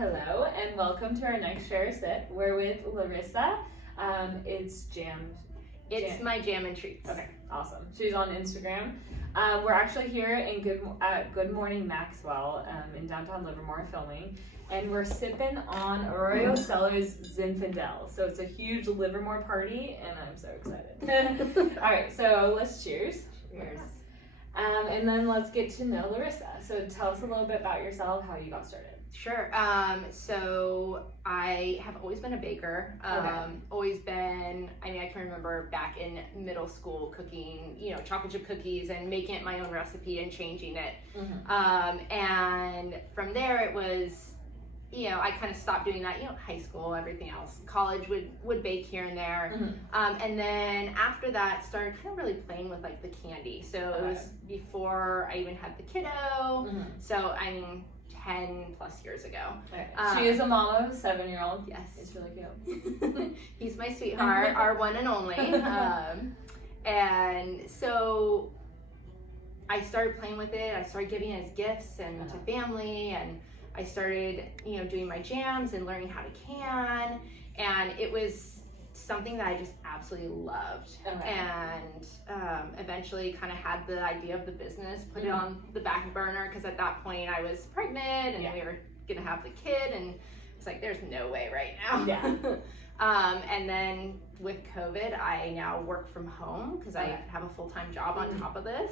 Hello and welcome to our next Share Sip. We're with Larissa. It's my jam and treats. Okay, awesome. She's on Instagram. We're actually here in Good Morning Maxwell in downtown Livermore filming, and we're sipping on Arroyo Cellars Zin. So it's a huge Livermore party, and I'm so excited. All right, so let's cheers. Cheers. And then let's get to know Larissa. So tell us a little bit about yourself, how you got started. Sure. So I have always been a baker. Always been, I can remember back in middle school cooking, chocolate chip cookies and making it my own recipe and changing it. Mm-hmm. And from there it was, I kind of stopped doing that, high school, everything else. College would bake here and there. Mm-hmm. And then after that started kind of really playing with like the candy. So it was before I even had the kiddo. Mm-hmm. So 10 plus years ago. She is a mom of a 7-year-old. Yes. It's really cute. He's my sweetheart, our one and only. And so I started playing with it. I started giving it as gifts and to family, and I started, doing my jams and learning how to can. And it was something that I just absolutely loved. And eventually kind of had the idea of the business, put it on the back burner, because at that point I was pregnant and we were gonna have the kid, and it's like, there's no way right now. And then with COVID, I now work from home because I have a full-time job on top of this.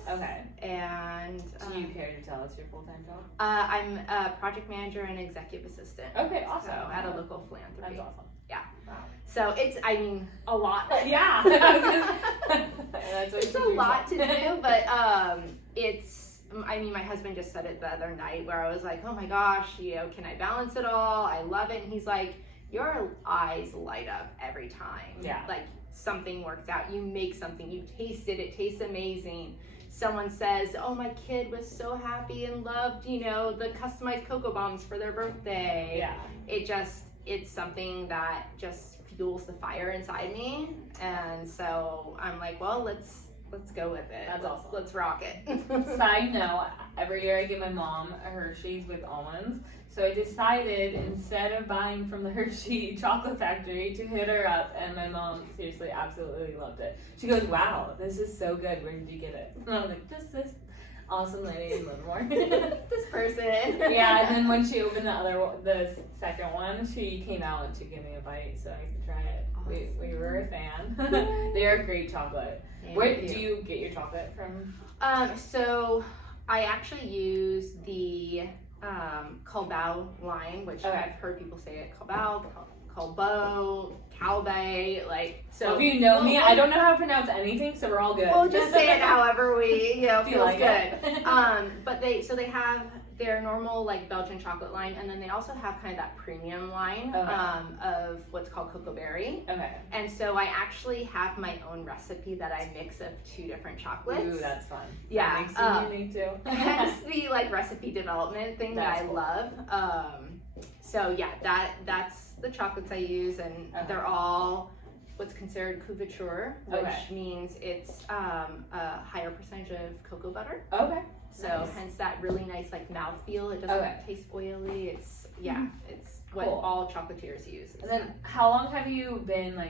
And do you care to tell us your full-time job? I'm a project manager and executive assistant. Okay, awesome. So at a local philanthropy. That's awesome. Yeah. Wow. So it's, a lot. Yeah. It's a lot to do, but it's, my husband just said it the other night where I was like, oh my gosh, can I balance it all? I love it. And he's like, your eyes light up every time. Yeah. Like something works out. You make something, you taste it, it tastes amazing. Someone says, oh, my kid was so happy and loved, the customized cocoa bombs for their birthday. Yeah. It's something that just fuels the fire inside me. And so I'm like, well, let's go with it. That's awesome. Let's rock it. Side note, every year I give my mom a Hershey's with almonds. So I decided, instead of buying from the Hershey chocolate factory, to hit her up, and my mom seriously absolutely loved it. She goes, wow, this is so good. Where did you get it? And I was like, just this awesome lady in Livermore. This person. Yeah, and then when she opened the second one, she came out and she gave me a bite so I could try it. Awesome. We were a fan. They are great chocolate. Where do you get your chocolate from? So I actually use the Calbao line, which I've heard people say it, Calbao, Calbo, Calbay, so if you know me, I don't know how to pronounce anything, so we're all good. We'll just say it however we, feels like good. But they have their normal Belgian chocolate line, and then they also have kind of that premium line of what's called Cocoa Berry. And so I actually have my own recipe that I mix of 2 different chocolates. Ooh, that's fun. Yeah. That makes you unique too. Hence the recipe development thing that I love. So yeah, that's the chocolates I use, and they're all what's considered couverture, which means it's a higher percentage of cocoa butter. So hence that really nice mouthfeel. It doesn't taste oily. It's it's what all chocolatiers use. And then how long have you been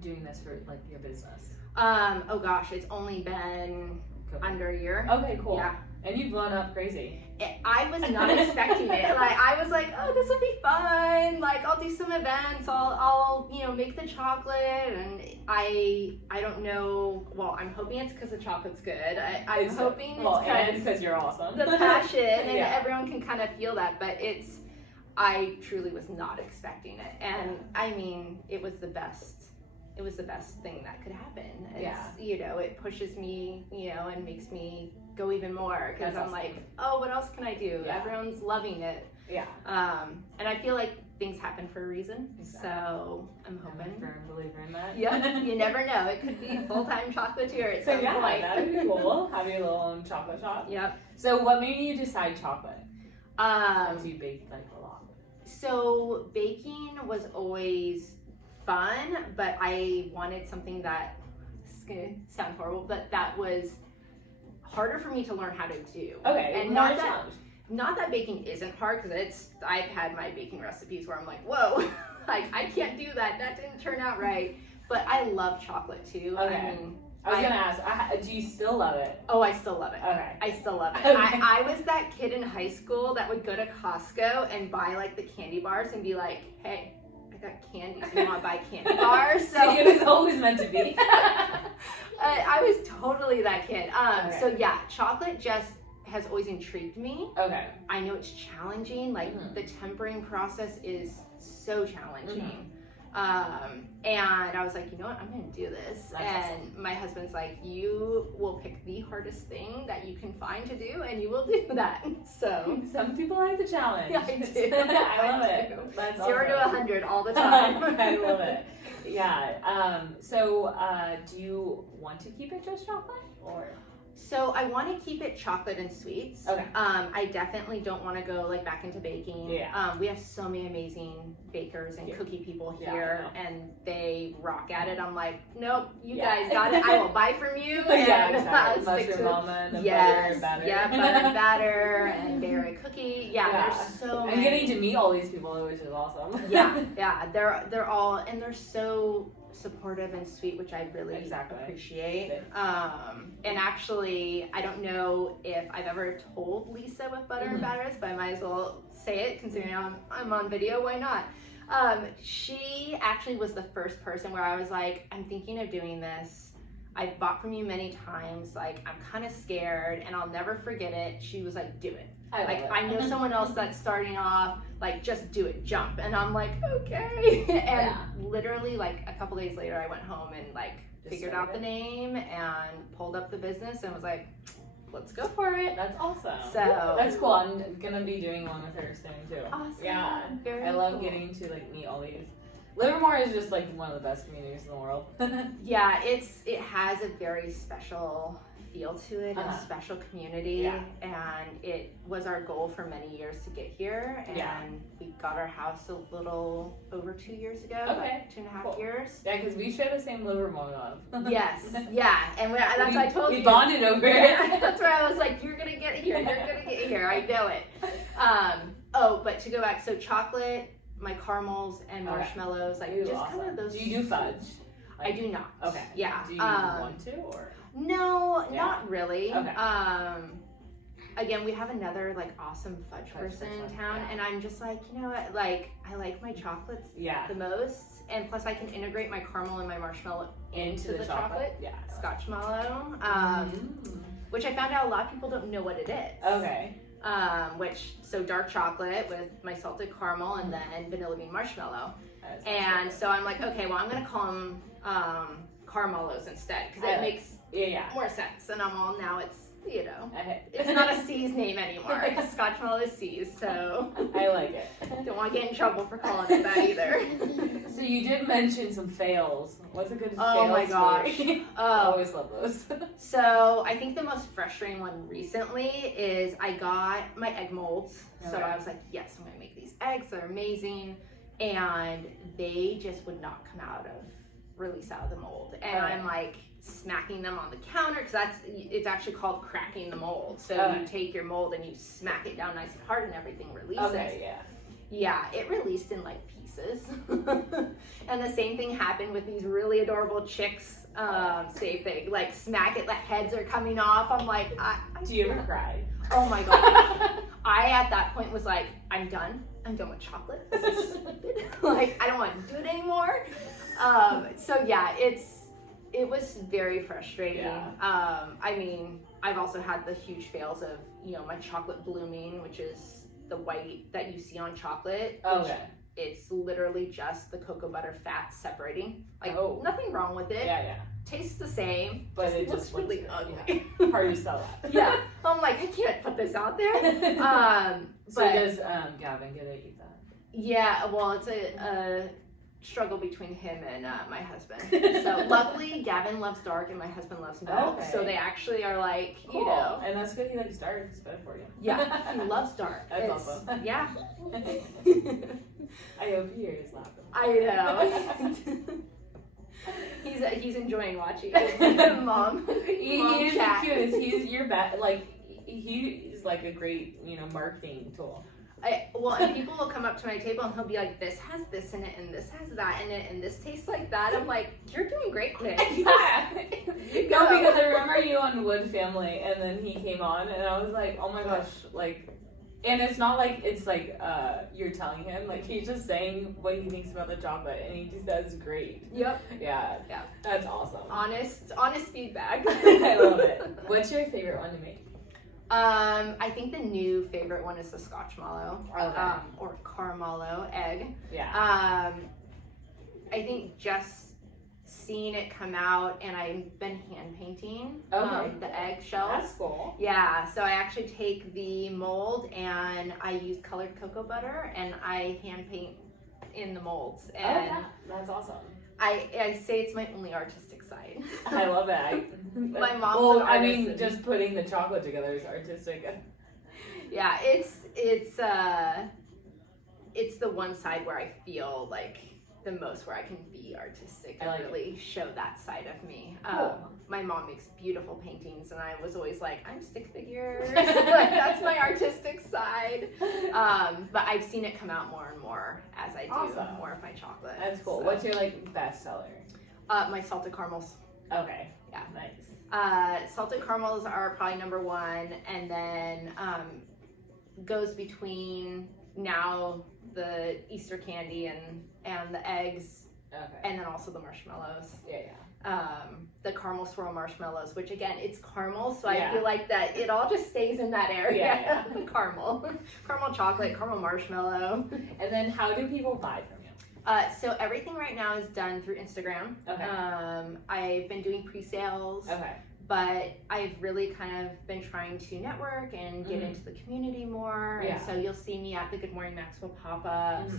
doing this for your business? Oh gosh, it's only been under a year. Okay, cool. Yeah. And you've blown up crazy. I was not expecting it. I was like, oh, this will be fun. I'll do some events. I'll make the chocolate. And I don't know. Well, I'm hoping it's because the chocolate's good. I'm hoping it's because you're awesome. The passion, and everyone can kind of feel that. But I truly was not expecting it. And it was the best. It was the best thing that could happen. It pushes me, and makes me go even more, because I'm like, oh, what else can I do? Everyone's loving it. And I feel like things happen for a reason. So I'm hoping. I'm a firm believer in that. Yeah, you never know. It could be full-time chocolatier at some point. That'd be cool. Have your little own chocolate shop. Yep. So what made you decide chocolate? Since you baked a lot. So baking was always fun, but I wanted something that, this is gonna sound horrible, but that was harder for me to learn how to do. And not that not that baking isn't hard, because I've had my baking recipes where I'm like, whoa, like I can't do that. That didn't turn out right. But I love chocolate too. Okay. I mean, I was gonna ask, do you still love it? Oh, I still love it. Okay. I still love it. Okay. I was that kid in high school that would go to Costco and buy like the candy bars and be like, hey, I got candy. Do you want to buy candy bars? So it was always meant to be. I was totally that kid. Okay. So yeah, chocolate just has always intrigued me. Okay. I know it's challenging. Like the tempering process is so challenging. And I was like, you know what, I'm gonna do this. That's and awesome. My husband's like, you will pick the hardest thing that you can find to do and you will do that. So Some people like the challenge. yeah, I do. I love I it. do. That's 0 to awesome. 100 all the time. I love it. Yeah. So do you want to keep it just chocolate or? So I want to keep it chocolate and sweets. Okay. I definitely don't want to go like back into baking. Yeah. We have so many amazing bakers and cookie people Yeah, here, and they rock at it. I'm like, nope, you Yeah. guys got it. I will buy from you. Yeah, and exactly. I'll stick Mushroom to- mama and the Yes, butter and batter. yeah, butter and batter and berry cookie. Yeah, Yeah. there's so I'm many. getting to meet all these people, which is awesome. yeah, they're all, and they're so supportive and sweet, which I really Exactly. appreciate. And actually, I don't know if I've ever told Lisa with butter and batters, but I might as well say it considering I'm on video. Why not? She actually was the first person where I was like, I'm thinking of doing this. I've bought from you many times. Like, I'm kind of scared and I'll never forget it. She was like, do it. I know someone else that's starting off, like, just do it, jump. And I'm like, okay. And literally, like, a couple days later, I went home and, like, figured out the name and pulled up the business and was like, let's go for it. That's awesome. So that's cool. I'm gonna be doing one with her soon too. Awesome. Yeah. Very I love cool. getting to like meet all these. Livermore is just like one of the best communities in the world. Yeah, it has a very special feel to it, and a special community. Yeah. And it was our goal for many years to get here, and we got our house a little over 2 years ago. Okay. Like 2.5 Cool. years. Yeah, because we share the same Livermore love. Yes, yeah, and that's what I told you. We bonded over it. Yeah, that's where I was like, you're gonna get here, you're gonna get here. I know it. But to go back, so chocolate, my caramels and marshmallows, like just awesome. kind of those. Do you do fudge? I do not. Okay. Yeah. Do you want to or? No, not really. Okay. Again, we have another like awesome fudge person in town, and I'm just like, you know what? Like, I like my chocolates the most, and plus I can integrate my caramel and my marshmallow into the chocolate. Yeah. Scotchmallow, which I found out a lot of people don't know what it is. Okay. So dark chocolate with my salted caramel and then vanilla bean marshmallow. And so so I'm like, okay, well, I'm gonna call them caramelos instead, because it makes more sense. And I'm all, now it's, you know, it's not a C's name anymore. Scotchmallow is C's, so I like it. don't want to get in trouble for calling it that either. So you did mention some fails. What's a good fail Oh my gosh. story? I always love those. So I think the most frustrating one recently is I got my egg molds. So Okay. I was like, yes, I'm gonna make these eggs. They're amazing. And they just would not come out of, release out of the mold. And I'm like smacking them on the counter, because it's actually called cracking the mold. So you take your mold and you smack it down nice and hard and everything releases. Okay, yeah. Yeah, it released in like pieces. And the same thing happened with these really adorable chicks. Same thing, like smack it, the heads are coming off. I'm like, Do you ever cry? Oh my god. I at that point was like, I'm done with chocolate. This is stupid. Like, I don't want to do it anymore. So yeah, it was very frustrating. Yeah. I mean, I've also had the huge fails of, you know, my chocolate blooming, which is the white that you see on chocolate. Okay. It's literally just the cocoa butter fat separating. Like, nothing wrong with it. Yeah. Tastes the same, But it looks just really looks ugly. Hard to sell that. Yeah. I'm like, I can't put this out there. So does Gavin get to eat that? Yeah, well, it's a struggle between him and my husband. So luckily, Gavin loves dark and my husband loves milk. Okay. So they actually are like, Cool. you know. And that's good. He likes dark. It's better for you. Yeah, he loves dark. That's awesome. Yeah. I hope he hears laughing. I know. He's enjoying watching Mom. He is the cutest. He's your best. Like, he's like a great, marketing tool. And people will come up to my table and he'll be like, this has this in it and this has that in it and this tastes like that. I'm like, you're doing great, kid. Yeah. No, because I remember you on Wood Family, and then he came on, and I was like, oh my gosh, like, and it's not like it's like you're telling him, like he's just saying what he thinks about the chocolate, and he just does great. Yep. Yeah. That's awesome. Honest feedback. I love it. What's your favorite one to make? I think the new favorite one is the Scotch mallow, or Carmallow egg. Yeah. I think just seeing it come out, and I've been hand painting the egg shells. That's cool. Yeah, so I actually take the mold and I use colored cocoa butter and I hand paint in the molds. And that's awesome. I say it's my only artistic side. I love it. My mom's an artist. Just putting the chocolate together is artistic. Yeah, it's the one side where I feel like the most where I can be artistic and really show that side of me. Cool. My mom makes beautiful paintings, and I was always like, I'm stick figures. Like, that's my artistic side. But I've seen it come out more and more as I do more of my chocolate. That's cool. So. What's your best seller? My salted caramels. Okay. Yeah. Nice. Salted caramels are probably number one, and then goes between now the Easter candy and the eggs, and then also the marshmallows. The caramel swirl marshmallows, which again, it's caramel, so I feel like that it all just stays in that area. Caramel chocolate, caramel marshmallow. And then how do people buy from you? So everything right now is done through Instagram. I've been doing pre-sales. But I've really kind of been trying to network and get into the community more. And so you'll see me at the Good Morning Maxwell pop-ups.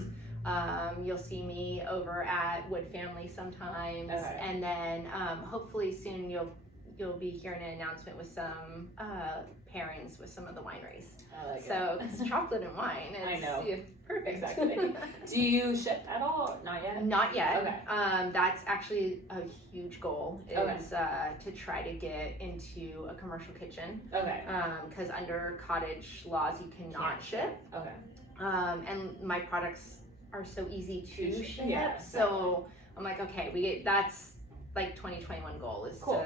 You'll see me over at Wood Family sometimes. And then hopefully soon you'll be hearing an announcement with some pairings with some of the wineries. I like so it's chocolate and wine. It's, I know. Yeah, perfect. Exactly. Do you ship at all? Not yet? Not yet. Okay. That's actually a huge goal is to try to get into a commercial kitchen. Because under cottage laws you cannot ship. And my products are so easy to ship. Yeah, so I'm like, okay, that's like 2021 goal is to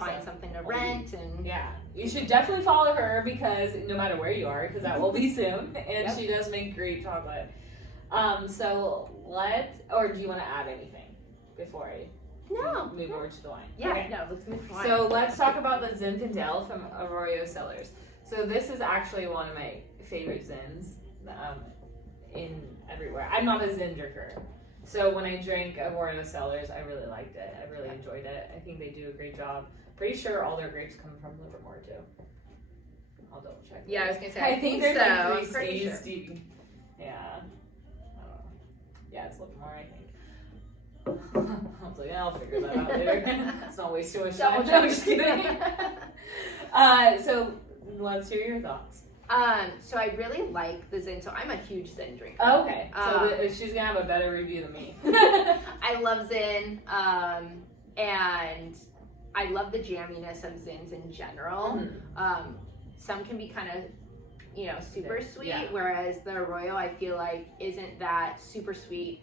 find something to rent. And you should definitely follow her, because no matter where you are, because that will be soon, and she does make great chocolate. So or do you want to add anything before I move over to the wine? Let's move to wine. So let's talk about the Zinfandel from Arroyo Cellars. So this is actually one of my favorite Zins in everywhere. I'm not a Zin drinker. So when I drank Arroyo Cellars, I really liked it. I really enjoyed it. I think they do a great job. Pretty sure all their grapes come from Livermore too. I'll double check. Yeah, I was gonna say. I think there's so. like 3 Stevie. Yeah. I don't know. Yeah, it's Livermore, I think. I was like, I'll figure that out later. Let's not waste too much time. No, I'm just kidding. So let's hear your thoughts. So I really like the Zin. So I'm a huge Zin drinker. Okay. So she's gonna have a better review than me. I love Zin, and I love the jamminess of Zins in general. Some can be kind of, super sweet, whereas the Arroyo I feel like isn't that super sweet,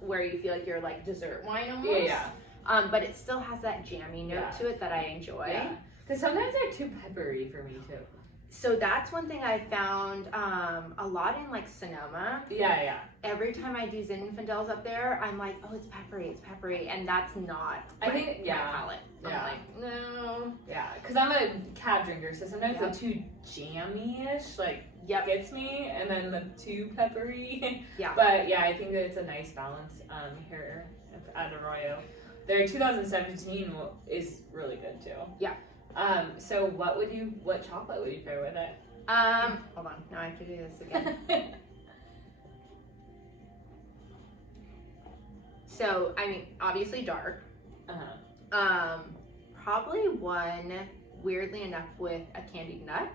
where you feel like you're like dessert wine almost. But it still has that jammy note to it that I enjoy. Because sometimes they're too peppery for me too. So that's one thing I found a lot in like Sonoma. Every time I do Zinfandels up there, I'm like, oh, it's peppery, and that's not my palate. I'm like, no. Because I'm a cab drinker, so sometimes the too jammy-ish gets me, and then the too peppery. But I think that it's a nice balance here at Arroyo. Their 2017 is really good too. So what chocolate would you pair with it? Hold on, now I have to do this again. So, I mean, obviously dark. Probably one, weirdly enough, with a candied nut.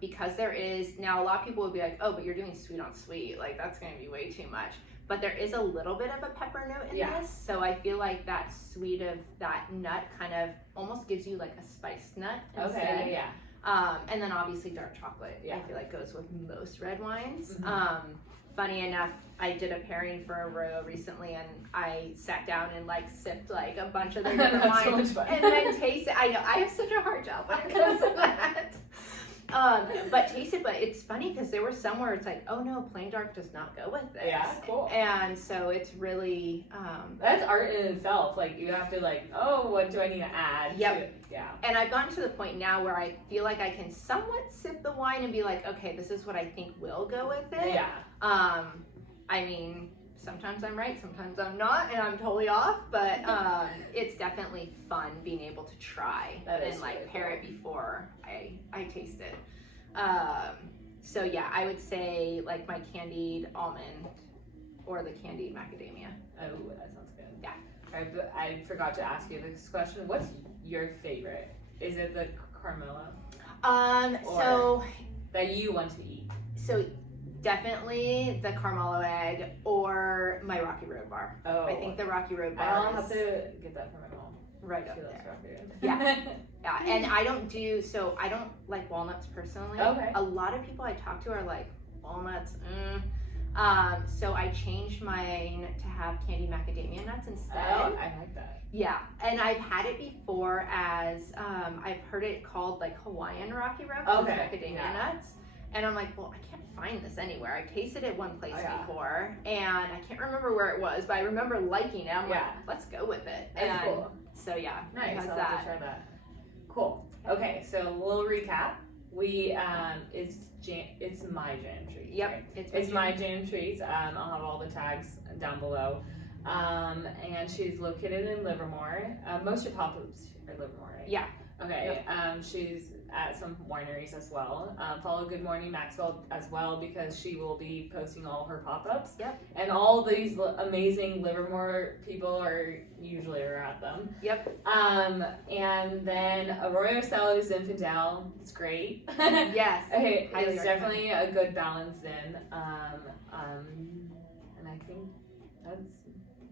Because there is, now a lot of people would be like, oh, but you're doing sweet on sweet. Like, that's going to be way too much. But there is a little bit of a pepper note in this. So I feel like that sweet of that nut kind of almost gives you like a spiced nut instead. And then obviously dark chocolate, Yeah. I feel like goes with most red wines. Mm-hmm. Funny enough, I did a pairing for Arroyo recently, and I sat down and like sipped like a bunch of their different That's so wines, much fun. and then tasted. I know I have such a hard job when it comes to that. But tasted, but it's funny because there were some where it's like, oh no, plain dark does not go with this. Yeah, cool. And so it's really That's art in itself. Like you have to like, oh, what do I need to add? Yep. Yeah. And I've gotten to the point now where I feel like I can somewhat sip the wine and be like, okay, this is what I think will go with it. Yeah. I mean, sometimes I'm right, sometimes I'm not, and I'm totally off, but it's definitely fun being able to try and like really pair it before I taste it. So yeah, I would say like my candied almond or the candied macadamia. Oh, that sounds good. Yeah. I forgot to ask you this question. What's your favorite? Is it the Carmelo? So That you want to eat? So definitely the Carmelo egg or my Rocky Road bar. Oh. I think the Rocky Road bar I'll is have to get that from my mom. right She up loves there. Rocky Road. Yeah. Yeah, and I don't like walnuts personally. Okay. A lot of people I talk to are like, walnuts, so I changed mine to have candied macadamia nuts instead. Oh, I like that. Yeah, and I've had it before as, I've heard it called like Hawaiian Rocky Road, Okay, macadamia yeah. nuts. And I'm like, well, I can't find this anywhere. I've tasted it one place Oh, yeah. before, and I can't remember where it was, but I remember liking it. I'm like, Yeah. let's go with it. That's And cool. so yeah, Nice. how's I'll that? have to try that. Cool. Okay, so a little recap. We it's my jam treat. Yep, right? it's It's my jam treats. I'll have all the tags down below. And she's located in Livermore. Most of your pop-ups are Livermore, right? Yeah. Okay. She's at some wineries as well. Follow Good Morning Maxwell as well because she will be posting all her pop-ups. Yep. And all these amazing Livermore people are usually at them. Yep. And then Arroyo Cellars Zin, it's great. Yes. Okay, Highly it's definitely a good balance in. And I think that's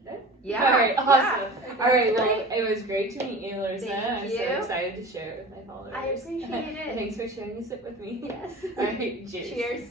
it. Yeah. All right, awesome. Yeah. All right, well, it was great to meet you, Larissa. Thank I'm so you. excited to share it with my followers. I appreciate it. Thanks for sharing a sip with me. Yes. All right, cheers. Cheers.